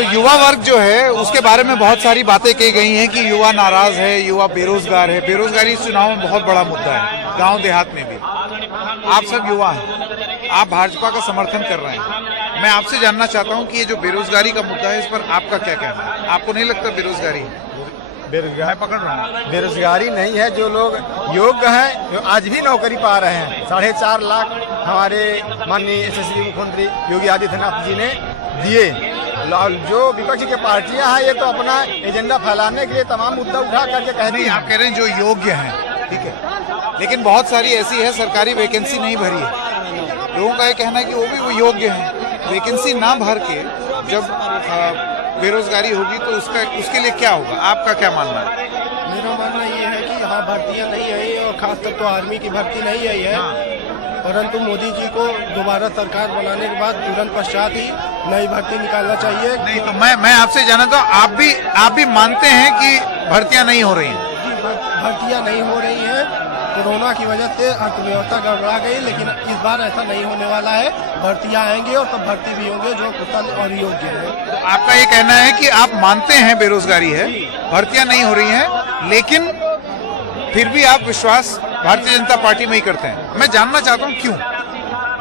तो युवा वर्ग जो है उसके बारे में बहुत सारी बातें कही गई हैं कि युवा नाराज है, युवा बेरोजगार है। बेरोजगारी इस चुनाव में बहुत बड़ा मुद्दा है, गांव देहात में भी। आप सब युवा हैं, आप भाजपा का समर्थन कर रहे हैं। मैं आपसे जानना चाहता हूं कि ये जो बेरोजगारी का मुद्दा है, इस पर आपका क्या कहना है? आपको नहीं लगता बेरोजगारी है? बेरोजगार पकड़ रहा हूँ, बेरोजगारी नहीं है। जो लोग योग्य हैं जो आज भी नौकरी पा रहे हैं, 4.5 लाख हमारे माननीय यशस्वी मुख्यमंत्री योगी आदित्यनाथ जी ने दिए। जो विपक्ष की पार्टियां हैं ये तो अपना एजेंडा फैलाने के लिए तमाम मुद्दा उठा करके कहती हैं। आप कह रहे हैं जो योग्य हैं, ठीक है, लेकिन बहुत सारी ऐसी है सरकारी वैकेंसी नहीं भरी है। लोगों का ये कहना है कि वो योग्य हैं। वैकेंसी ना भर के जब बेरोजगारी होगी तो उसके लिए क्या होगा? आपका क्या मानना है? मेरा मानना ये है कि यहाँ भर्तियाँ नहीं आई और खासकर तो आर्मी की भर्ती नहीं आई है। परंतु मोदी जी को दोबारा सरकार बनाने के बाद तुरंत पश्चात ही नई भर्ती निकालना चाहिए। नहीं तो मैं आपसे जाना तो आप भी मानते हैं कि भर्तियां नहीं हो रही हैं? भर्तियां नहीं हो रही हैं, कोरोना की वजह से अर्थव्यवस्था गड़बड़ा गई, लेकिन इस बार ऐसा नहीं होने वाला है। भर्तियां आएंगी और सब भर्ती भी होंगे जो कुशल और योग्य है। आपका ये कहना है कि आप मानते हैं बेरोजगारी है, भर्तियां नहीं हो रही हैं, लेकिन फिर भी आप विश्वास भारतीय जनता पार्टी में ही करते हैं। मैं जानना चाहता हूं क्यों?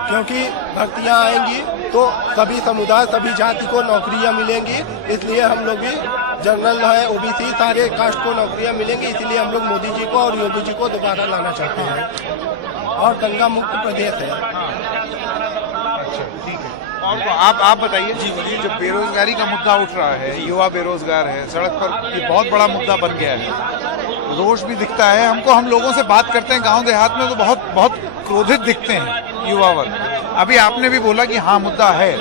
क्योंकि भर्तियां आएंगी तो सभी समुदाय सभी जाति को नौकरियां मिलेंगी, इसलिए हम लोग भी जनरल है, ओबीसी सारे कास्ट को नौकरियां मिलेंगी। इसलिए हम लोग मोदी जी को और योगी जी को दोबारा लाना चाहते हैं और दंगा मुक्त प्रदेश है। अच्छा, ठीक है। और तो आप बताइए जी। जब बेरोजगारी का मुद्दा उठ रहा है, युवा बेरोजगार है, सड़क पर ये बहुत बड़ा मुद्दा बन गया है, रोष भी दिखता है हमको। हम लोगों से बात करते हैं गांव देहात में तो बहुत क्रोधित दिखते हैं युवा वर्ग। अभी आपने भी बोला कि हाँ मुद्दा है।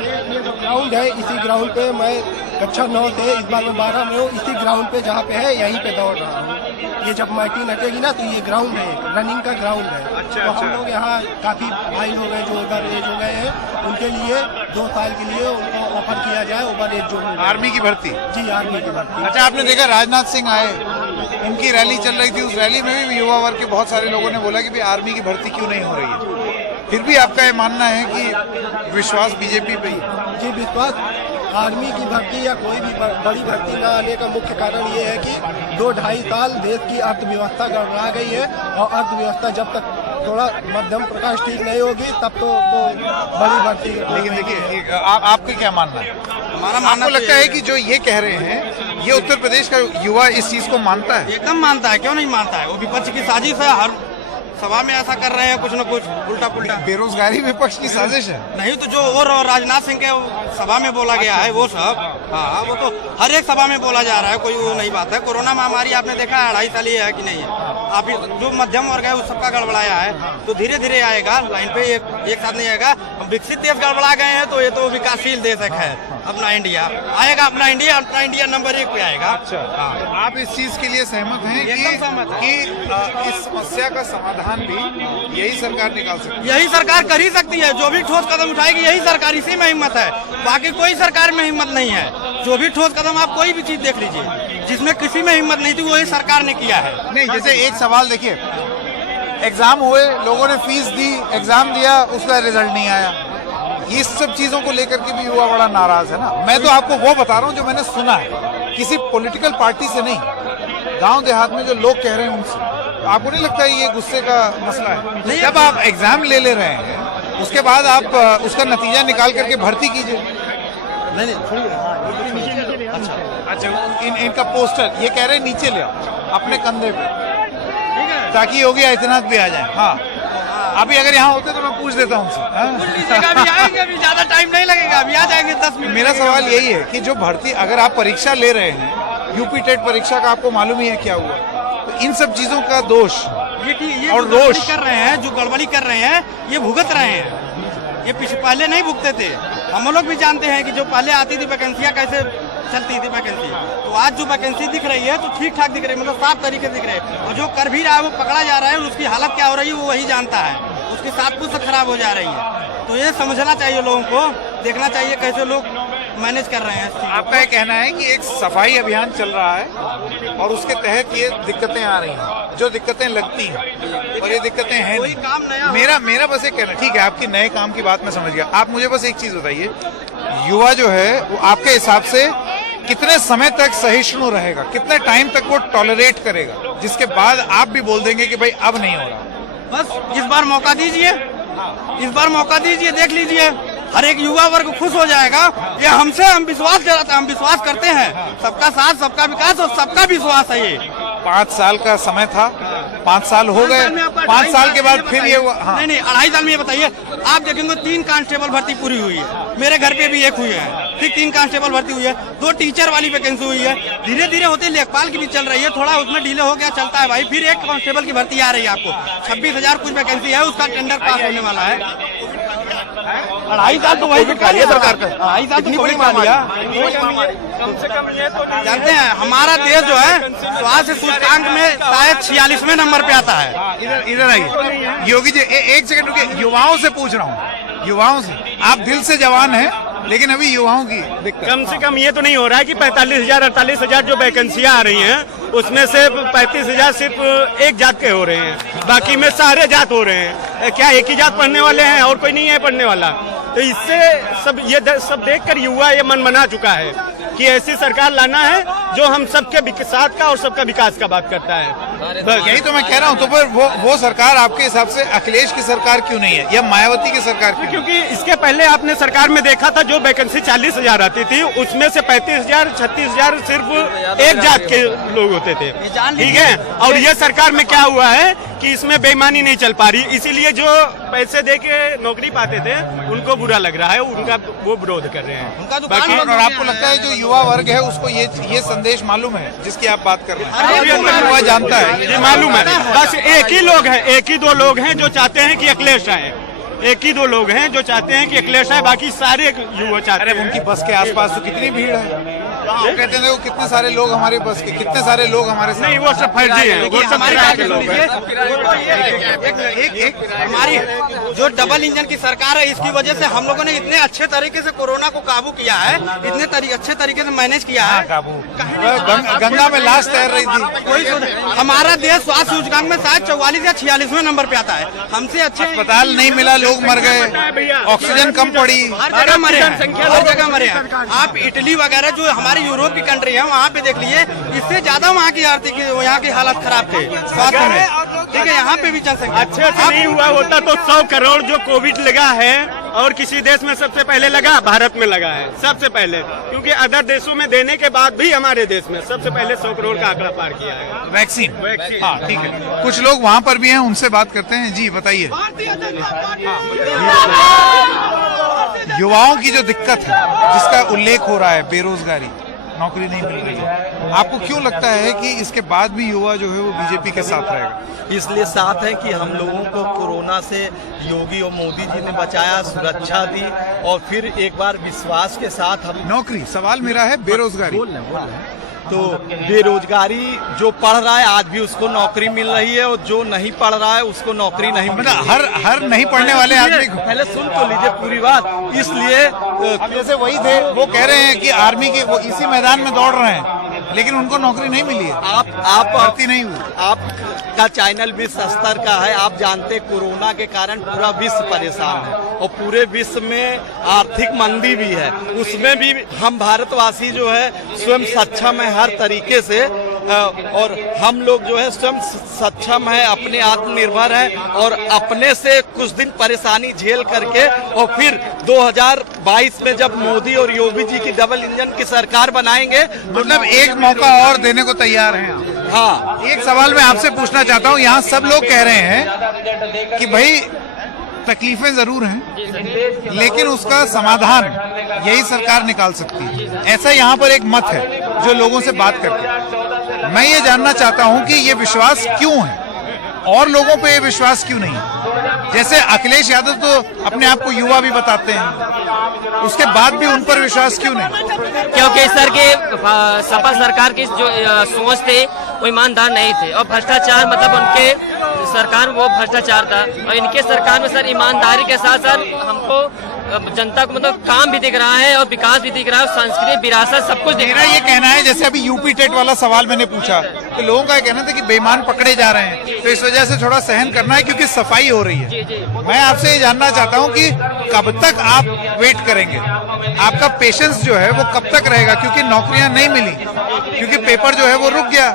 ग्राउंड है, इसी ग्राउंड पे मैं कक्षा 9 से इस बार मैं 12 में हूँ। इसी ग्राउंड पे जहाँ पे है यहीं पे दौड़ रहा हूँ। ये जब माइटिंग हटेगी ना तो ये ग्राउंड है, रनिंग का ग्राउंड है। अच्छा, तो हम लोग यहाँ काफी भाई लोग हैं जो ओवर एज हो गए हैं, उनके लिए 2 साल के लिए उनको ऑफर किया जाए ओवर एज जो आर्मी की भर्ती। जी आर्मी की भर्ती। अच्छा, आपने देखा राजनाथ सिंह आए, उनकी रैली चल रही थी, उस रैली में भी युवा वर्ग के बहुत सारे लोगों ने बोला कि भाई आर्मी की भर्ती क्यों नहीं हो रही है? फिर भी आपका ये मानना है कि विश्वास बीजेपी पे ही? जी, विश्वास आर्मी की भर्ती या कोई भी बड़ी भर्ती न आने का मुख्य कारण ये है कि 2-2.5 साल देश की अर्थव्यवस्था गड़बड़ा गई है और अर्थव्यवस्था जब तक थोड़ा मध्यम प्रकाश ठीक नहीं होगी तब तो बड़ी भर्ती। लेकिन देखिए आपको क्या मानना है? हमारा मानना आपको लगता है कि जो ये कह रहे हैं ये उत्तर प्रदेश का युवा इस चीज को मानता है? एकदम मानता है, क्यों नहीं मानता है? वो विपक्ष की साजिश है, हर सभा में ऐसा कर रहे हैं, कुछ न कुछ उल्टा पुल्टा। बेरोजगारी विपक्ष की साजिश है? नहीं तो जो और राजनाथ सिंह के सभा में बोला गया है वो सब, हाँ वो तो हर एक सभा में बोला जा रहा है, कोई वो नहीं बात है। कोरोना महामारी आपने देखा है 2.5 साल है कि नहीं है? आप जो मध्यम वर्ग है उस सबका गड़बड़ाया है, तो धीरे धीरे आएगा, लाइन पे एक साथ नहीं आएगा। विकसित देश गड़बड़ा गए हैं तो ये तो विकासशील देश है अपना इंडिया आएगा, अपना इंडिया नंबर 1 पे आएगा। अच्छा, हाँ। आप इस चीज के लिए सहमत हैं कि इस समस्या का समाधान भी यही सरकार निकाल सकती है? यही सरकार कर ही सकती है, जो भी ठोस कदम उठाएगी यही सरकार, इसी में हिम्मत है। बाकी कोई सरकार में हिम्मत नहीं है। जो भी ठोस कदम आप कोई भी चीज देख लीजिए, जिसमें किसी में हिम्मत नहीं थी वही सरकार ने किया है। नहीं, जैसे एक सवाल देखिए, एग्जाम हुए, लोगों ने फीस दी, एग्जाम दिया, उसका रिजल्ट नहीं आया। ये सब चीजों को लेकर के भी युवा बड़ा नाराज है ना। मैं तो आपको वो बता रहा हूँ जो मैंने सुना है, किसी पॉलिटिकल पार्टी से नहीं, गांव देहात में जो लोग कह रहे हैं उनसे। तो आपको नहीं लगता है ये गुस्से का मसला है? नहीं, जब आप एग्जाम ले रहे हैं उसके बाद आप उसका नतीजा निकाल करके भर्ती कीजिए। नहीं अच्छा, इनका पोस्टर ये कह रहे हैं नीचे ले आओ अपने कंधे पे, ताकि योगी आदित्यनाथ भी आ जाए। हाँ, अभी अगर यहाँ होते तो मैं पूछ देता हूँ उनसे। अभी आएंगे, अभी ज्यादा टाइम नहीं लगेगा, अभी आ जाएंगे 10 मिनट। मेरा सवाल यही है कि जो भर्ती, अगर आप परीक्षा ले रहे हैं, यूपी टेट परीक्षा का आपको मालूम ही है क्या हुआ, तो इन सब चीजों का दोष ये और रोष कर रहे हैं, जो गड़बड़ी कर रहे हैं ये भुगत रहे हैं। ये पहले नहीं भुगते थे, हम लोग भी जानते हैं कि जो पहले आती थी वैकेंसियाँ कैसे चलती थी वैकेंसी, तो आज जो वैकेंसी दिख रही है तो ठीक ठाक दिख रही है, मतलब साफ तरीके से दिख रही है। और जो कर भी रहा है वो पकड़ा जा रहा है और उसकी हालत क्या हो रही है वो वही जानता है, उसकी साथ कुछ खराब हो जा रही है। तो ये समझना चाहिए लोगों को, देखना चाहिए कैसे लोग मैनेज कर रहे हैं। आपका ये कहना है कि एक सफाई अभियान चल रहा है और उसके तहत ये दिक्कतें आ रही हैं, जो दिक्कतें लगती हैं और ये दिक्कतें हैं कोई काम नया मेरा बस एक कहना, ठीक है आपकी नए काम की बात मैं समझ गया। आप मुझे बस एक चीज बताइए, युवा जो है वो आपके हिसाब से कितने समय तक सहिष्णु रहेगा, कितने टाइम तक वो टॉलरेट करेगा, जिसके बाद आप भी बोल देंगे कि भाई अब नहीं हो रहा? बस इस बार मौका दीजिए, इस बार मौका दीजिए, देख लीजिए हर एक युवा वर्ग खुश हो जाएगा। ये हमसे हम विश्वास करते हैं, सबका साथ, सबका विकास और सबका विश्वास है। ये 5 साल का समय था, 5 साल हो गए, 5 साल के बाद फिर ये हाँ। नहीं 2.5 साल में ये बताइए, आप देखेंगे 3 कांस्टेबल भर्ती पूरी हुई है, मेरे घर पे भी 1 हुई है, ठीक 3 कांस्टेबल भर्ती हुई है, 2 टीचर वाली वैकेंसी हुई है, धीरे धीरे होते लेखपाल की भी चल रही है, थोड़ा उसमें डिले हो गया, चलता है भाई। फिर 1 कांस्टेबल की भर्ती आ रही है, आपको 26,000 कुछ वैकेंसी है, उसका टेंडर पास होने वाला है। 2.5 साल तो वही सरकार का, 2.5 साल तो कोविड में लिया। कम से कम ये तो जानते हैं हमारा देश जो है स्वास्थ्य सूचकांक में शायद 46वें नंबर पे आता है। इधर आइए योगी जी, एक सेकंड रुकिए, युवाओं से पूछ रहा हूँ, युवाओं से। आप दिल से जवान हैं, लेकिन अभी युवाओं की दिक्कत। कम से कम ये तो नहीं हो रहा है कि 45,000 48,000 जो वैकेंसियां आ रही हैं उसमें से 35,000 सिर्फ एक जात के हो रहे हैं, बाकी में सारे जात हो रहे हैं। क्या एक ही जात पढ़ने वाले हैं और कोई नहीं है पढ़ने वाला? तो इससे सब देखकर युवा ये मन बना चुका है कि ऐसी सरकार लाना है जो हम सबके साथ का और सबका विकास का बात करता है। यही तो मैं कह रहा हूँ। तो फिर वो सरकार आपके हिसाब से अखिलेश की सरकार क्यों नहीं है, या मायावती की सरकार क्यों? क्योंकि इसके पहले आपने सरकार में देखा था जो वैकेंसी 40,000 आती थी उसमें से 35,000 36,000 सिर्फ एक जात के लोग होते थे, ठीक है। और ये सरकार में क्या हुआ है कि इसमें बेईमानी नहीं चल पा रही, इसीलिए जो पैसे दे के नौकरी पाते थे उनको बुरा लग रहा है, उनका वो विरोध कर रहे हैं। बाकी और आपको लगता है जो युवा वर्ग है उसको ये संदेश मालूम है जिसकी आप बात कर रहे हैं? युवा जानता है, ये मालूम है। बस एक ही लोग हैं, एक ही 2 लोग हैं जो चाहते हैं कि अखिलेश आए, एक ही 2 लोग हैं जो चाहते हैं कि अखिलेश आए, बाकी सारे युवा चाहते हैं। उनकी बस के आसपास तो कितनी भीड़ है, कहते थे वो कितने सारे लोग हमारे बस के, कितने सारे लोग हमारे साथ। नहीं वो सब फर्जी है, वो सब हमारी किराए बात के लोग हैं। हमारी जो डबल इंजन की सरकार है इसकी वजह से हम लोगों ने इतने अच्छे तरीके से कोरोना को काबू किया है, इतने अच्छे तरीके से मैनेज किया है। गंगा में लाश तैर रही थी। कोई हमारा देश स्वास्थ्य सूचकांक में शायद 44 या 46वें नंबर पे आता है, हमसे अच्छे अस्पताल नहीं मिला, लोग मर गए, ऑक्सीजन कम पड़ी, हर जगह मरे हैं, हर जगह मरे हैं। आप इटली वगैरह जो हमारी यूरोप की कंट्री है वहाँ पे देख लीजिए, इससे ज्यादा वहाँ की आर्थिक यहाँ की हालत खराब थे स्वास्थ्य में, ठीक है। यहाँ पे भी जनसंख्या अच्छे से नहीं हुआ होता तो 100 करोड़ जो कोविड लगा है और किसी देश में सबसे पहले लगा, भारत में लगा है सबसे पहले, क्योंकि अदर देशों में देने के बाद भी हमारे देश में सबसे पहले 100 करोड़ का आंकड़ा पार किया है वैक्सीन। हाँ ठीक है, कुछ लोग वहाँ पर भी हैं, उनसे बात करते हैं। जी बताइए, युवाओं की जो दिक्कत है जिसका उल्लेख हो रहा है, बेरोजगारी, नौकरी नहीं मिल रही है, आपको क्यों लगता है कि इसके बाद भी युवा जो है वो बीजेपी के साथ रहेगा? इसलिए साथ है कि हम लोगों को कोरोना से योगी और मोदी जी ने बचाया, सुरक्षा दी, और फिर एक बार विश्वास के साथ हम नौकरी, सवाल मेरा है बेरोजगारी। तो बेरोजगारी जो पढ़ रहा है आज भी उसको नौकरी मिल रही है, और जो नहीं पढ़ रहा है उसको नौकरी नहीं मिल रही है। हर नहीं पढ़ने वाले आदमी को पहले सुन तो लीजिए पूरी बात। इसलिए अब जैसे वही थे, वो कह रहे हैं कि आर्मी के वो इसी मैदान में दौड़ रहे हैं, लेकिन उनको नौकरी नहीं मिली है, आप भर्ती नहीं हुई। आपका चैनल विश्व स्तर का है, आप जानते कोरोना के कारण पूरा विश्व परेशान है और पूरे विश्व में आर्थिक मंदी भी है, उसमें भी हम भारतवासी जो है स्वयं सक्षम है हर तरीके से, और हम लोग जो है स्वयं सक्षम है, अपने आत्मनिर्भर है, और अपने से कुछ दिन परेशानी झेल करके और फिर 2022 में जब मोदी और योगी जी की डबल इंजन की सरकार बनाएंगे, मतलब एक मौका और देने को तैयार हैं आप? हाँ। एक सवाल मैं आपसे पूछना चाहता हूँ, यहाँ सब लोग कह रहे हैं कि भाई तकलीफें जरूर हैं, लेकिन उसका समाधान यही सरकार निकाल सकती है, ऐसा यहाँ पर एक मत है जो लोगों से बात करके। मैं ये जानना चाहता हूँ कि ये विश्वास क्यों है और लोगों पे ये विश्वास क्यों नहीं है? जैसे अखिलेश यादव तो अपने आप को युवा भी बताते हैं, उसके बाद भी उन पर विश्वास क्यों नहीं? क्योंकि सर के सपा सरकार की जो सोच थे वो ईमानदार नहीं थे, और भ्रष्टाचार मतलब उनके सरकार वो भ्रष्टाचार था, और इनके सरकार में सर ईमानदारी के साथ सर हमको जनता को मतलब काम भी दिख रहा है और विकास भी दिख रहा है, संस्कृति विरासत सब कुछ दिख रहा है। मेरा ये कहना है, जैसे अभी यूपी टेट वाला सवाल मैंने पूछा तो लोगों का कहना था कि बेईमान पकड़े जा रहे हैं, तो इस वजह से थोड़ा सहन करना है क्योंकि सफाई हो रही है। मैं आपसे ये जानना चाहता हूँ कि कब तक आप वेट करेंगे, आपका पेशेंस जो है वो कब तक रहेगा, क्योंकि नौकरियां नहीं मिली, क्योंकि पेपर जो है वो रुक गया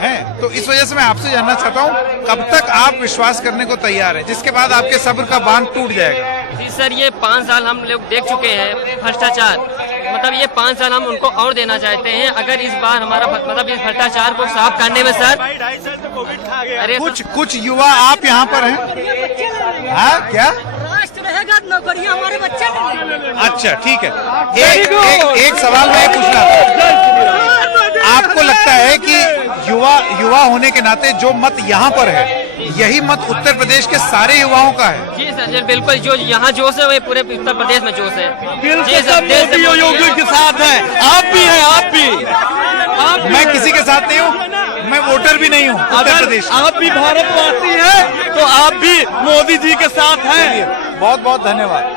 है। तो इस वजह से मैं आपसे जानना चाहता हूँ कब तक आप विश्वास करने को तैयार हैं, जिसके बाद आपके सब्र का बांध टूट जाएगा। जी सर, ये 5 साल हम लोग देख चुके हैं भ्रष्टाचार, मतलब ये 5 साल हम उनको और देना चाहते हैं। अगर इस बार हमारा मतलब इस भ्रष्टाचार को साफ करने में सर, अरे कुछ युवा आप यहाँ पर हैं, हाँ क्या राष्ट्र रहेगा नौकरियां हमारे बच्चे मिलेंगे। अच्छा ठीक है, एक सवाल मैं पूछना था, आपको लगता है कि युवा होने के नाते जो मत यहाँ पर है, यही मत उत्तर प्रदेश के सारे युवाओं का है? जी सर, जी बिल्कुल, जो यहाँ जोश है वही पूरे उत्तर प्रदेश में जोश है। जी सर, मोदी योगी के साथ है, आप भी हैं, आप भी। मैं किसी के साथ नहीं हूँ, मैं वोटर भी नहीं हूँ उत्तर प्रदेश। आप भी भारतवासी हैं तो आप भी मोदी जी के साथ हैं। बहुत बहुत धन्यवाद।